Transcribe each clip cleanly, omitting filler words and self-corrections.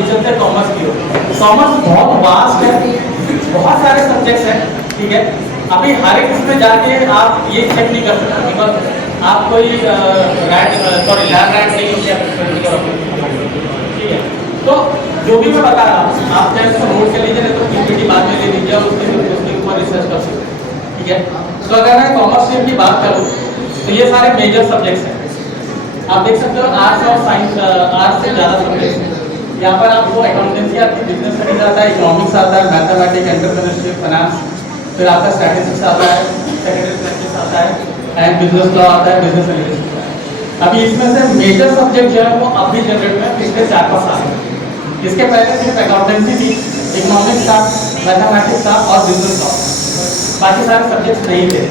अभी चलते हैं कॉमर्स की ओर। कॉमर्स बहुत वास्ट है, बहुत सारे सब्जेक्ट्स हैं, ठीक है। अभी हर एक इसमें जाके आप ये चेक नहीं कर सकते, बिकॉज आप कोई लैब रैंक नहीं होती आप, ठीक है। तो जो भी मैं बता रहा हूँ आप चाहे उसको नोट कर लीजिए, नहीं तो पीपीटी बाद में ले लीजिए, उसके ऊपर रिसर्च कर सकते हैं, ठीक है। तो अगर मैं कॉमर्स स्ट्रीम की बात करूँ तो ये सारे मेजर सब्जेक्ट्स हैं। आप देख सकते हो आर्ट्स और साइंस, आर्ट्स से ज़्यादा सब्जेक्ट्स हैं। यहाँ पर आपको अकाउंटेंसी आती है, बिजनेस स्टडीज आता है, इकोनॉमिक्स आता है, मैथमेटिक्स, एंटरप्रेन्योरशिप, फाइनेंस, फिर आपका स्टैटिस्टिक्स आता है, सेकेंडरी स्टैटिस्टिक्स आता है, एंड बिजनेस लॉ आता है, बिजनेस एनालिसिस आता है। अभी इसमें से मेजर सब्जेक्ट जो है वो अभी जनरेट में पिछले 4-5 साल में, इसके पहले सिर्फ अकाउंटेंसी थी, इकोनॉमिक्स था, मैथमेटिक्स था और बिजनेस लॉ, बाकी सारे सब्जेक्ट्स नहीं थे।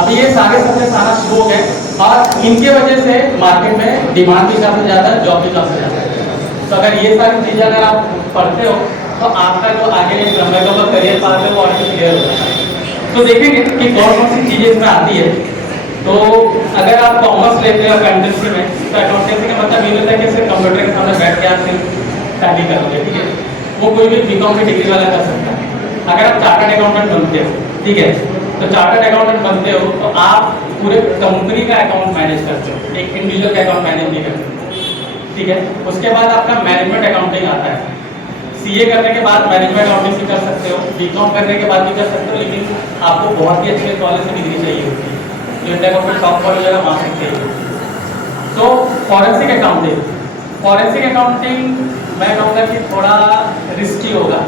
अभी ये सारे सब्जेक्ट्स आना शुरू हो गए और इनके वजह से मार्केट में डिमांड भी काफ़ी ज़्यादा है, जॉब भी काफ़ी ज़्यादा है। तो अगर ये सारी चीज़ें अगर आप पढ़ते हो तो आपका जो आगे लंबे का करियर पाथ है वो ऑलरेडी क्लियर हो जाता है। तो देखेंगे कि कौन कौन सी चीज़ें इसमें आती है। तो अगर आप कॉमर्स लेते हो अकाउंटेंसी में, तो अकाउंटेंसी का मतलब ये होता है कि सिर्फ कंप्यूटर के सामने बैठ के आप सिर्फ टैली करोगे, ठीक है। वो कोई भी बीकॉम की डिग्री वाला कर सकता है। अगर आप चार्टर्ड अकाउंटेंट बनते हो, ठीक है, तो चार्टर्ड अकाउंटेंट बनते हो तो आप पूरे कंपनी का अकाउंट मैनेज करते हो, एक इंडिविजुअल का अकाउंट मैनेज नहीं करते, ठीक है। उसके बाद आपका मैनेजमेंट अकाउंटिंग आता है। सीए करने के बाद मैनेजमेंट अकाउंटिंग भी कर सकते हो, बीकॉम करने के बाद भी कर सकते हो, लेकिन आपको बहुत ही अच्छे कॉलेज से डिग्री चाहिए होती है, जो इंडिया का टॉप कॉलेज है वहाँ से चाहिए। तो फॉरेंसिक अकाउंटिंग, फॉरेंसिक अकाउंटिंग मैं कहूँगा कि थोड़ा रिस्की होगा,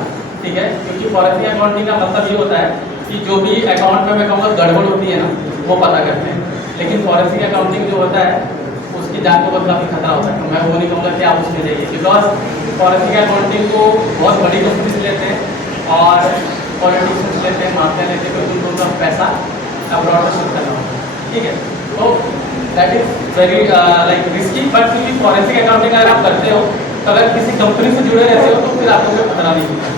ठीक है, क्योंकि फॉरेंसिक अकाउंटिंग का मतलब ये होता है कि जो भी अकाउंट में मैं कहूँगा गड़बड़ होती है ना, वो पता करते हैं। लेकिन फॉरेंसिक अकाउंटिंग जो होता है उसकी जान को बहुत काफ़ी खतरा होता है, तो मैं वो नहीं कहूँगा कि आप उसमें जाइए, बिकॉज फॉरेंसिक अकाउंटिंग को बहुत बड़ी कंपनी से लेते हैं और पॉलिटिशियंस लेते हैं, माफिया लेते हैं, क्योंकि उनका पैसा अब्रॉड में शिफ्ट करना होता है, ठीक है। तो that is very like risky, but क्योंकि फॉरेंसिक अकाउंटिंग अगर आप करते हो तो अगर किसी कंपनी से जुड़े रहते हो तो फिर आपको कोई खतरा नहीं होता।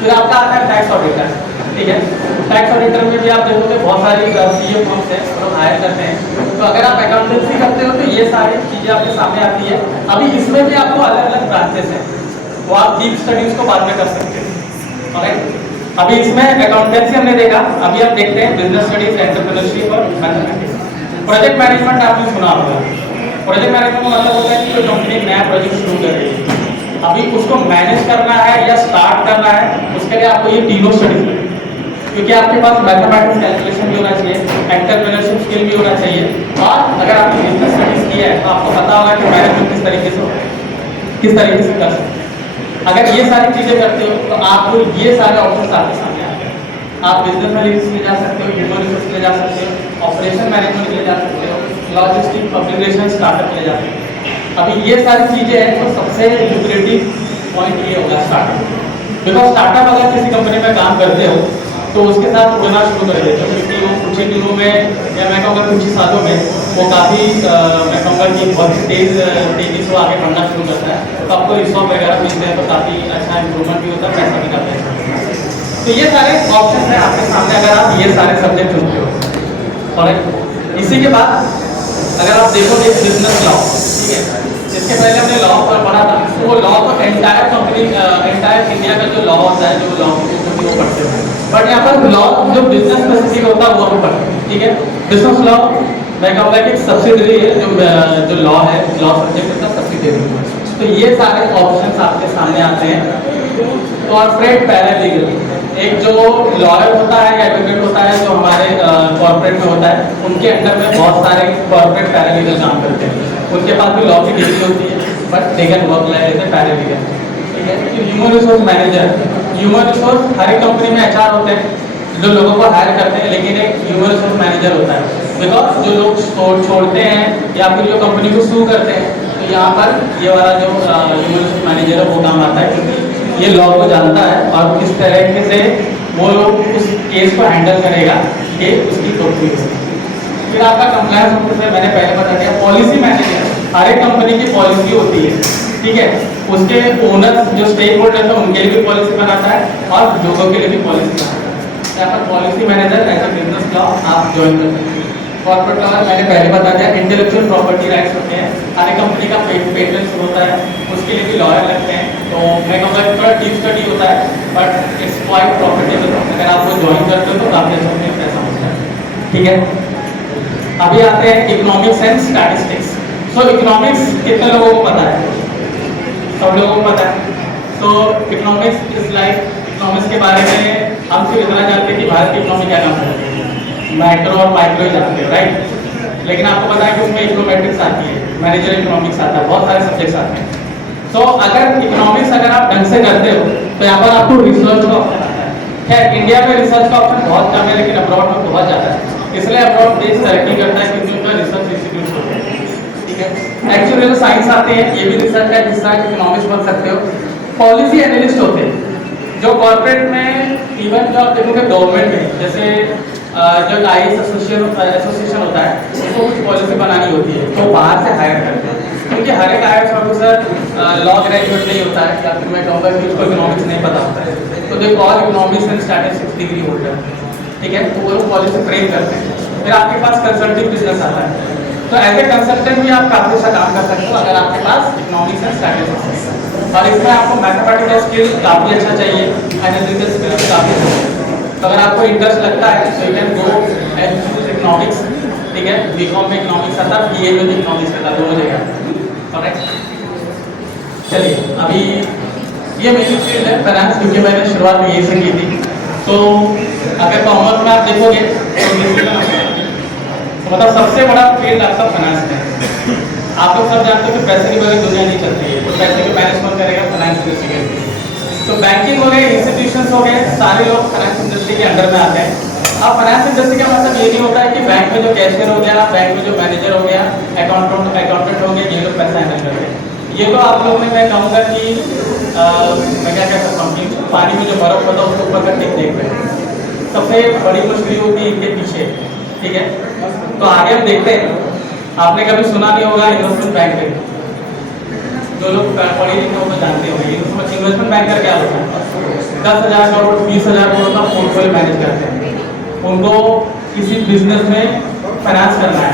फिर आपका आता है टैक्स ऑडिटर, ठीक है। टैक्स ऑडिटर में भी आप देखोगे बहुत सारी सीए फर्म्स हैं, लोग हायर करते हैं। तो अगर आप अकाउंटेंसी करते हो तो ये सारी चीज़ें आपके सामने आती है। अभी इसमें भी आपको अलग अलग ब्रांचेस हैं, वो आप डीप स्टडीज को बाद में कर सकते हैं, ऑलराइट। अभी इसमें अकाउंटेंसी हमने देखा, अभी आप देखते हैं बिजनेस स्टडीज, एंटरप्रेन्योरशिप और मैथमेटिक्स। प्रोजेक्ट मैनेजमेंट आपने सुना होगा। प्रोजेक्ट मैनेजमेंट का मतलब होता है कि कोई कंपनी एक नया प्रोजेक्ट शुरू कर रही है, अभी उसको मैनेज करना है या स्टार्ट करना है, उसके लिए आपको ये तीनों स्टडीज करें, क्योंकि आपके पास मैथमेटिक्स कैलकुलेशन भी होना चाहिए, एंटरप्रेन्योरशिप स्किल भी होना चाहिए, और अगर आपने बिजनेस स्टडीज किया है तो आपको पता होगा कि मैनेजमेंट किस तरीके से कर सकते हैं। अगर ये सारी चीज़ें करते हो तो आपको ये सारे ऑप्शन आपके सामने आते हैं। आप बिजनेस एनालिसिस ले जा सकते हो, ह्यूमन रिसोर्स ले जा सकते हो, ऑपरेशन मैनेजमेंट ले जा सकते हो, लॉजिस्टिक, पब्लिक रिलेशन, स्टार्टअप ले जा सकते हो। अभी ये सारी चीज़ें हैं तो सबसे लुक्रेटिव पॉइंट ये होगा स्टार्टअप, बिकॉज स्टार्टअप अगर किसी कंपनी में काम करते हो तो उसके साथ उड़ना शुरू कर देते हो, क्योंकि वो कुछ ही दिनों में या मैं कहूँगा कुछ ही सालों में वो काफ़ी मैं कहूँगा कि बहुत तेज़ी से आगे बढ़ना शुरू करता है। तो आपको रिसोर्स वगैरह मिलते हैं तो काफ़ी अच्छा इंप्रूवमेंट भी होता है, पैसा भी काफ़ी अच्छा। तो ये सारे ऑप्शन हैं आपके सामने अगर आप ये सारे सब्जेक्ट चुनते हो। और इसी के बाद अगर आप देखोगे बिजनेस लॉ, ठीक है, इसके पहले हमने लॉ पर पढ़ा था, तो वो लॉ तो एंटायर कंपनी, एंटायर इंडिया का जो लॉ होता है, जो लॉ वो पढ़ते हैं, बट यहाँ पर लॉ जो बिजनेस स्पेसिफिक होता है वो हम पढ़ते हैं, ठीक है। बिजनेस लॉ मैं कहूँगा कि सब्सिडरी है, जो लॉ है, लॉ सब्जेक्ट का सब्सिडरी। तो ये सारे ऑप्शंस आपके सामने आते हैं। कॉर्पोरेट पैरालीगल, एक जो लॉयर होता है या एडवोकेट होता है जो हमारे कॉर्पोरेट में होता है, उनके अंडर में बहुत सारे कॉर्पोरेट पैरालीगल काम करते हैं। उनके पास भी लॉ की डिग्री होती है, but they can work like as a paralegal, ठीक है। Human resource manager, human resource हर एक कंपनी में एचआर होते हैं जो लोगों को हायर करते हैं, लेकिन एक ह्यूमन रिसोर्स मैनेजर होता है, बिकॉज जो लोग छोड़ते हैं या फिर जो कंपनी को सू करते हैं, तो यहाँ पर ये वाला जो ह्यूमन रिसोर्स मैनेजर है वो काम आता है, क्योंकि ये लॉ को जानता है और किस तरीके से वो लोग उस केस को हैंडल करेगा कि उसकी प्रोफिट होगी। फिर आपका कंप्लायंस ऑफिसर, मैंने पहले बता दिया। पॉलिसी मैनेजर, हर एक कंपनी की पॉलिसी होती है, ठीक है, उसके ओनर्स जो स्टेक होल्डर्स हैं उनके लिए भी पॉलिसी बनाता है और लोगों के लिए भी पॉलिसी बनाता है। यहाँ पर policy manager as a business law आप ज्वाइन कर सकते हैं। कॉर्पोरेट लॉ मैंने पहले बता दिया, इंटेलेक्चुअल प्रॉपर्टी राइट्स होते हैं, हर एक कंपनी का पेटेंट होता है, उसके लिए भी लॉयर लगते हैं। तो मैं कहूँगा थोड़ा डीप स्टडी होता है, बट इट्स क्वाइट प्रॉफिटेबल। अगर आप वो ज्वाइन करते हो तो काफ़ी अच्छा में पैसा होता है। ठीक है, अभी आते हैं economics and statistics. So economics कितने लोगों को पता है? सब लोगों को पता है। तो इकोनॉमिक्स इज लाइक, इकोनॉमिक्स के बारे में हम सिर्फ इतना जानते हैं कि भारत की इकोनॉमी क्या काम करती है, माइक्रो और माइक्रो ही जानते हो, राइट। लेकिन आपको पता है कि उसमें इकोनोमेट्रिक्स आती है, मैनेजर इकोनॉमिक्स आता है, बहुत सारे सब्जेक्ट्स आते हैं। तो अगर इकोनॉमिक्स अगर आप ढंग से करते हो तो यहाँ पर आपको रिसर्च का ऑप्शन आता है। खैर इंडिया में रिसर्च का ऑप्शन बहुत कम है, लेकिन अब्रॉड में बहुत ज़्यादा है। इसलिए अब्रॉड देश तरक्की करता है क्योंकि उनका रिसर्च इंस्टीट्यूट होते हैं। ठीक है, एक्चुअली जो साइंस आते हैं ये भी रिसर्च है, जिस तरह इकोनॉमिक्स बन सकते हो। पॉलिसी एनालिस्ट होते हैं जो कॉर्पोरेट में, इवन जो आप देखोगे गवर्नमेंट में, जैसे जो आईएएस एसोसिएशन होता है उसको कुछ पॉलिसी बनानी होती है तो बाहर से हायर करते हैं, क्योंकि हर एक आईएएस ऑफिसर लॉ ग्रेजुएट नहीं होता है, या फिर मैं कहूँगा कि उसको इकोनॉमिक्स नहीं पता होता है। तो they call economics and statistics degree holder. ठीक है, तो वो पॉलिसी फ्रेम करते हैं। फिर आपके पास कंसल्टिंग बिजनेस आता है, तो एज ए कंसल्टेंट भी आप काफ़ी अच्छा काम कर सकते हो अगर आपके पास इकोनॉमिक्स एंड स्टैटिस्टिक्स है। और इसमें आपको मैथमेटिकल स्किल काफ़ी अच्छा चाहिए, एनालिटिकल स्किल भी काफ़ी अच्छा चाहिए। तो अगर आपको इंटरेस्ट लगता है तो you can go and choose economics. ठीक है, बीकॉम में इकोनॉमिक्स आता है, बीए में भी इकोनॉमिक्स आता है, दोनों जगह। करेक्ट। चलिए, अभी ये मेरी फील्ड है फाइनेंस, क्योंकि मैंने शुरुआत में यही से की थी। तो अगर कॉमर्स में आप देखोगे तो मतलब सबसे बड़ा फील्ड आपका फाइनेंस है। आप लोग सब जानते हो कि पैसे की बगैर दुनिया नहीं चलती है, तो पैसे को मैनेज कौन करेगा? Finance industry. तो बैंकिंग हो गए, इंस्टीट्यूशंस हो गए, सारे लोग फाइनेंस इंडस्ट्री के अंडर में आते हैं। अब फाइनेंस इंडस्ट्री का मतलब ये नहीं होता है कि बैंक में जो कैशियर हो गया, बैंक में जो मैनेजर हो गया, अकाउंटेंट हो गया, ये लोग पैसा हैंडल करते हैं। ये तो आप लोगों ने, मैं कहूँगा कि मैं क्या कह सकता हूँ कि पानी में जो बर्फ होता है उसके ऊपर का टिक देख रहे हैं। सबसे बड़ी मुश्किल होती है इनके पीछे। ठीक है, तो आगे हम देखते हैं। आपने कभी सुना नहीं होगा इन्वेस्टमेंट बैंकर, जो लोग पढ़े लिखे हो तो जानते होंगे। इन्वेस्टमेंट बैंकर क्या होता है? 10,000 करोड़ 20,000 करोड़ का पोर्टफोलियो मैनेज करते हैं। उनको किसी बिजनेस में फाइनेंस करना है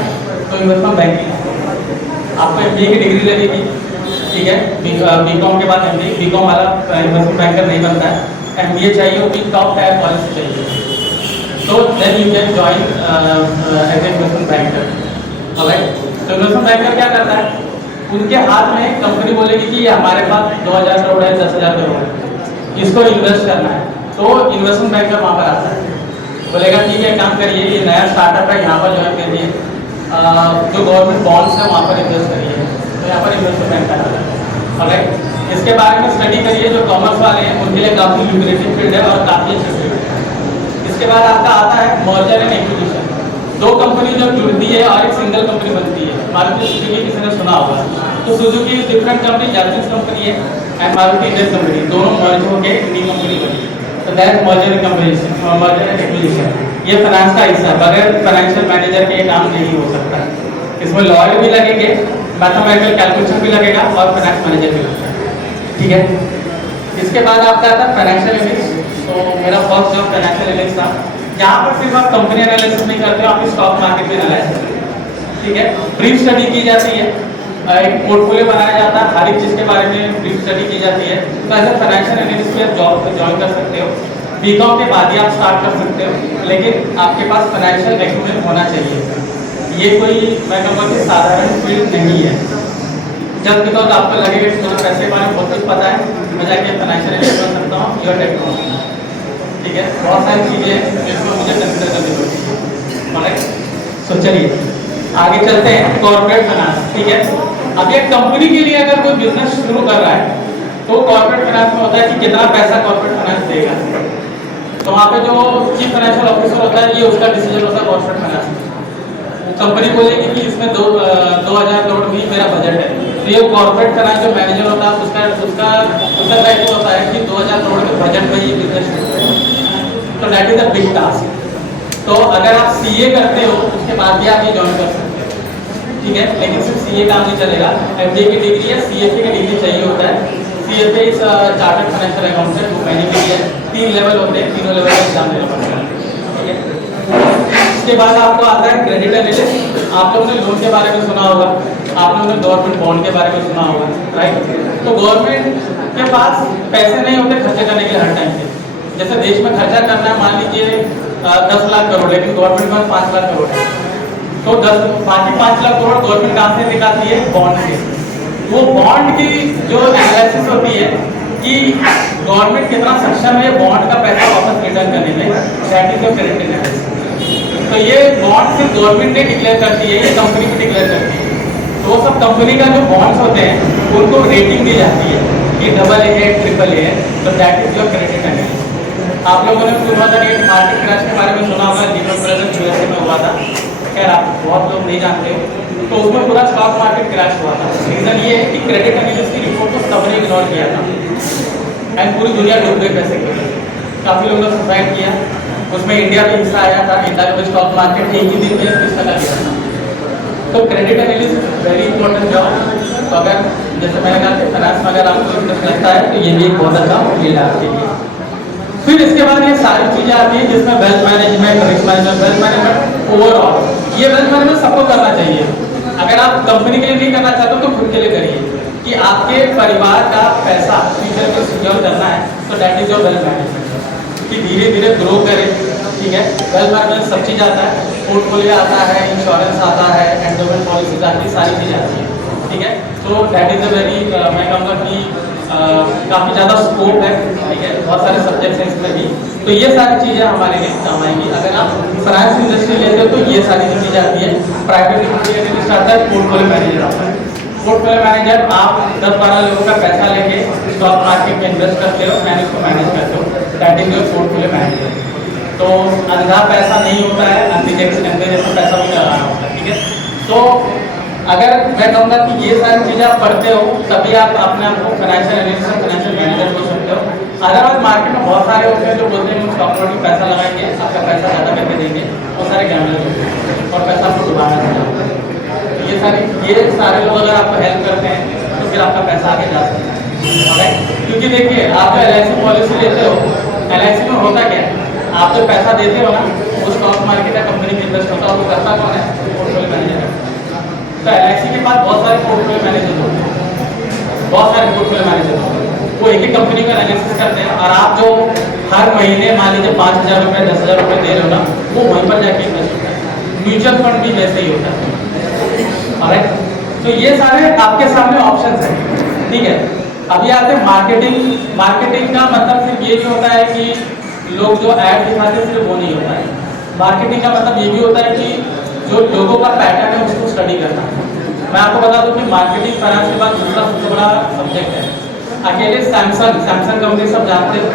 तो इन्वेस्टमेंट बैंकिंग। आपको एमबीए की डिग्री लगेगी। ठीक है, बीकॉम के बाद एमबीए, बीकॉम वाला इन्वेस्टमेंट बैंकर नहीं बनता है। एमबीए चाहिए, वो भी टॉप टायर कॉलेज से चाहिए। तो then you can join as investment banker. Alright, तो इन्वेस्टमेंट बैंकर क्या करता है? उनके हाथ में कंपनी बोलेगी कि हमारे पास 2,000 करोड़ है, 10,000 करोड़ है, इसको इन्वेस्ट करना है। तो इन्वेस्टमेंट बैंकर वहाँ पर आता है, बोलेगा ठीक है काम करिए, ये नया स्टार्टअप है, यहाँ पर ज्वाइन करिए, जो गवर्नमेंट बॉन्ड्स है वहाँ पर इन्वेस्ट करिए। तो यहाँ पर इन्वेस्टमेंट बैंकर आता है। ऑलराइट, इसके बारे में स्टडी करिए। जो कॉमर्स वाले हैं उनके लिए काफ़ी ल्यूक्रेटिव फील्ड है और काफ़ी अच्छी फील्ड है। इसके बाद आपका आता है मर्जर एंड एक्विजिशन। दो कंपनी जब जुड़ती है और एक सिंगल कंपनी बनती है, मारुति सुजुकी किसी ने सुना होगा, तो Suzuki different company, Japanese company है, एंड मारुति इंडियन कंपनी, दोनों मर्ज होकर इंडी कंपनी बनी। तो दैट मर्जर एंड एक्विजिशन। ये फाइनेंस का हिस्सा है, बगैर फाइनेंशियल मैनेजर के काम नहीं हो सकता। इसमें लॉयर भी लगेंगे, मैथमेटिकल कैलकुलेशन भी लगेगा और फाइनेंस मैनेजर भी लगेगा। ठीक है, इसके बाद आपका आता है फाइनेंशियल एनालिस्ट। तो मेरा फर्स्ट जॉब फाइनेंशियल एनालिस्ट था। यहाँ पर सिर्फ आप कंपनी एनालिसिस नहीं करते हो, आप स्टॉक मार्केट में एनालिसिस करते हो। ठीक है, ब्रीफ स्टडी की जाती है, एक पोर्टफोलियो बनाया जाता है, हर एक चीज़ के बारे में ब्रीफ स्टडी की जाती है। तो एज ए फाइनेंशियल एनालिस्ट भी आप जॉब ज्वाइन कर सकते हो। बीकॉम के बाद ही आप स्टार्ट कर सकते हो, लेकिन आपके पास फाइनेंशियल एक्सपीरियंस होना चाहिए। ये कोई, मैं कहूँगा कि साधारण फील्ड नहीं है। जब बिकॉज आपको लगेगा कि मुझे पैसे के बारे में बहुत कुछ पता है, मैं जाके फाइनेंशियल एनालिस्ट बन सकता हूँ, योर टेक्नोलॉजी। ठीक है, बहुत सारी चीज़ें हैं जिसको मुझे कंसिडर करनी पड़ती है। ऑलराइट, सो चलिए आगे चलते हैं। Corporate finance. ठीक है, अब एक कंपनी के लिए अगर कोई बिजनेस शुरू कर रहा है तो कॉर्पोरेट फाइनेंस में होता है कि कितना पैसा कॉर्पोरेट फाइनेंस देगा। तो वहाँ पे जो चीफ फाइनेंशियल ऑफिसर होता है, ये उसका डिसीजन होता है कॉर्पोरेट फाइनेंस। कंपनी बोलेगी कि इसमें 2,000 करोड़ भी मेरा बजट है, तो ये कॉर्पोरेट फाइनेंस जो मैनेजर होता है उसका दायित्व होता है कि 2,000 करोड़ के बजट में ये बिजनेस शुरू करें। तो that is a big task. तो अगर आप सीए करते हो उसके बाद भी आप ये ज्वाइन कर सकते हो। ठीक है, लेकिन सिर्फ सीए काम नहीं चलेगा, एमबीए की डिग्री या सीएफए की डिग्री चाहिए होता है। CFA is chartered financial accountant, वो मैंने भी है। 3 लेवल होते हैं, तीनों लेवल का एग्जाम देना पड़ता है। ठीक है, उसके बाद आपको आता है क्रेडिट एनालिस्ट। आप लोगों ने लोन के बारे में सुना होगा, आप लोगों ने गवर्नमेंट बॉन्ड के बारे में सुना होगा, राइट। तो गवर्नमेंट के पास पैसे नहीं होते खर्चे करने के लिए हर टाइम पे। जैसे देश में खर्चा करना है, मान लीजिए 10 लाख करोड़, लेकिन गवर्नमेंट के पास 5 लाख करोड़ है, तो 5 लाख करोड़ गवर्नमेंट कहाँ से निकालती है? बॉन्ड से। वो बॉन्ड की जो एनालिसिस होती है कि गवर्नमेंट कितना सक्षम है बॉन्ड का पैसा वापस रिटर्न करने में, that is your credit analysis. तो ये बॉन्ड सिर्फ गवर्नमेंट ने डिक्लेयर करती है, ये कंपनी भी डिक्लेयर करती है। तो वो सब कंपनी का जो बॉन्ड्स होते हैं उनको रेटिंग दी जाती है कि AA है, AAA है, तो that is your credit analysis. आप लोगों ने 2008 मार्केट क्रैश के बारे में सुना होगा, Lehman Brothers USA में हुआ था। खैर आप बहुत लोग नहीं जानते हो, तो उसमें पूरा स्टॉक मार्केट क्रैश हुआ था। रीजन ये है कि क्रेडिट एनालिसिस की रिपोर्ट को सबने इग्नोर किया था एंड पूरी दुनिया डूब गई पैसे के लिए। काफ़ी लोगों ने सुसाइड किया, उसमें इंडिया भी हिस्सा आया था। इंडिया का स्टॉक मार्केट एक ही दिन में 20% गिरा था। तो credit analysis very important job. तो अगर जैसे मैंने कहा फाइनेंस में अगर आपको इंटरेस्ट लगता है तो ये भी एक बहुत अच्छा फील्ड है आपके लिए। फिर इसके बाद ये सारी चीज़ें आती हैं जिसमें wealth management, risk management, wealth management overall, ये वेल्थ मैनेजमेंट सबको करना चाहिए। अगर आप कंपनी के लिए नहीं करना चाहते तो खुद के लिए करिए कि आपके परिवार का पैसा फ्यूचर में सिक्योर करना है, तो that is your wealth management. कि धीरे धीरे ग्रो करे, ठीक है। वेल्थ मैनेजमेंट सब चीज़ आता है, पोर्टफोलियो आता है, इंश्योरेंस आता है, एंडोमेंट पॉलिसीज आती है, सारी चीज़ें आती है, ठीक है। तो दैट इज़ अ वेरी, मैं कहूँगा कि काफ़ी ज़्यादा स्कोप है, ठीक है। बहुत सारे सब्जेक्ट्स हैं इसमें भी, तो ये सारी चीज़ें हमारे लिए काम आएंगी। अगर आप फाइनेंस इंडस्ट्री लेते हो तो ये सारी चीज़ें आती है। प्राइवेट इक्विटी आता है, पोर्टफोलियो मैनेजर आता है। पोर्टफोलियो मैनेजर आप 10-12 लोगों का पैसा लेके स्टॉक मार्केट में इन्वेस्ट करते हो, मैनेज को मैनेज करते हो, that is your portfolio manager. तो अंधा पैसा नहीं होता है, अंधे जैसा पैसा भी लगाना होता है, ठीक है। तो अगर मैं कहूँगा कि ये सारी चीज़ें आप पढ़ते हो तभी आप अपने आप को फाइनेंशियल एनालिस्ट, फाइनेंशियल मैनेजर हो सकते हो। अदरवाइज मार्केट में बहुत सारे होते हैं जो बोलते हैं स्टॉक मार्केट में पैसा लगाएंगे, आपका पैसा ज़्यादा करके देंगे, वो सारे गैम्बलर्स होते हैं और पैसा आपको डुबाना चाहिए। ये सारे लोग अगर आपको हेल्प करते हैं तो फिर आपका पैसा आगे जा सकता है, क्योंकि देखिए आप जो LIC पॉलिसी लेते हो, LIC में होता क्या है, आप जो पैसा देते हो ना वो स्टॉक मार्केट या कंपनी में इन्वेस्ट होता है, वो करता कौन है? Portfolio manager. तो LIC के पास बहुत सारे पोर्टफोलियो मैनेजर होते हैं, बहुत सारे पोर्टफोलियो मैनेजर होते हैं, वो एक ही कंपनी का एनालिसिस करते हैं और आप जो हर महीने मान लीजिए 5,000 रुपये 10,000 रुपये दे रहे हो ना, वो वहीं पर जाके इन्वेस्ट होता है। म्यूचुअल फंड भी वैसे ही होता है, ऑलराइट। तो ये सारे आपके सामने ऑप्शंस हैं, ठीक है। अभी आते हैं मार्केटिंग। मार्केटिंग का मतलब सिर्फ ये नहीं होता है कि लोग जो ऐड दिखाते हैं सिर्फ वो नहीं होता है। मार्केटिंग का मतलब ये भी होता है कि जो लोगों का पैटर्न है उसको स्टडी करना। मैं आपको बता दूं कि मार्केटिंग फाइनेंस के बाद दूसरा सबसे बड़ा सब्जेक्ट है। अकेले सैमसंग कंपनी सब जानते हो,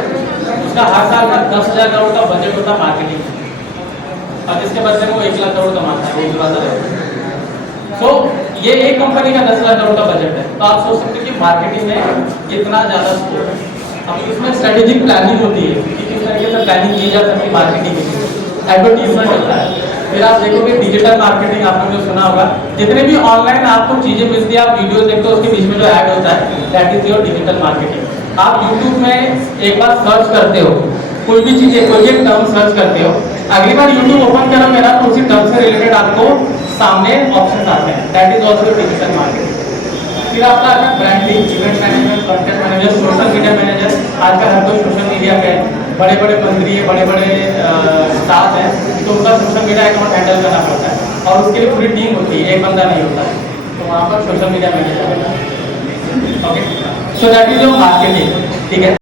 उसका हर साल का 10,000 करोड़ का बजट होता है मार्केटिंग, और जिसके बदले में वो 1 लाख करोड़ कमाता है, वो भी बात है। तो ये एक कंपनी का 10 लाख करोड़ का बजट है, तो आप सोच सकते हैं कि मार्केटिंग में कितना ज़्यादा स्कोप है। अब इसमें स्ट्रेटेजिक प्लानिंग होती है कि किस तरीके से प्लानिंग की जा सकती है मार्केटिंग की। एडवर्टीजमेंट होता है, फिर आप देखोगे डिजिटल मार्केटिंग, आपने जो सुना होगा, जितने भी ऑनलाइन आपको चीज़ें मिलती है, आप वीडियो देखते हो उसके बीच में जो ऐड होता है, that is your digital marketing. आप यूट्यूब में एक बार सर्च करते हो कोई भी चीज़ें, कोई भी टर्म सर्च करते हो, अगली बार यूट्यूब ओपन करोगे ना तो उसी टर्म से रिलेटेड आपको सामने ऑप्शन आते हैं, that is also digital marketing. फिर आपका आता है branding, event management, content manager, social media manager. आजकल हर कोई सोशल मीडिया पे है, बड़े बड़े मंत्री है, बड़े बड़े स्टाफ हैं, तो उनका सोशल मीडिया अकाउंट हैंडल करना पड़ता है और उसके लिए पूरी टीम होती है, एक बंदा नहीं होता है, तो वहाँ पर सोशल मीडिया मैनेजर होता है, okay. So that is your marketing, ठीक है।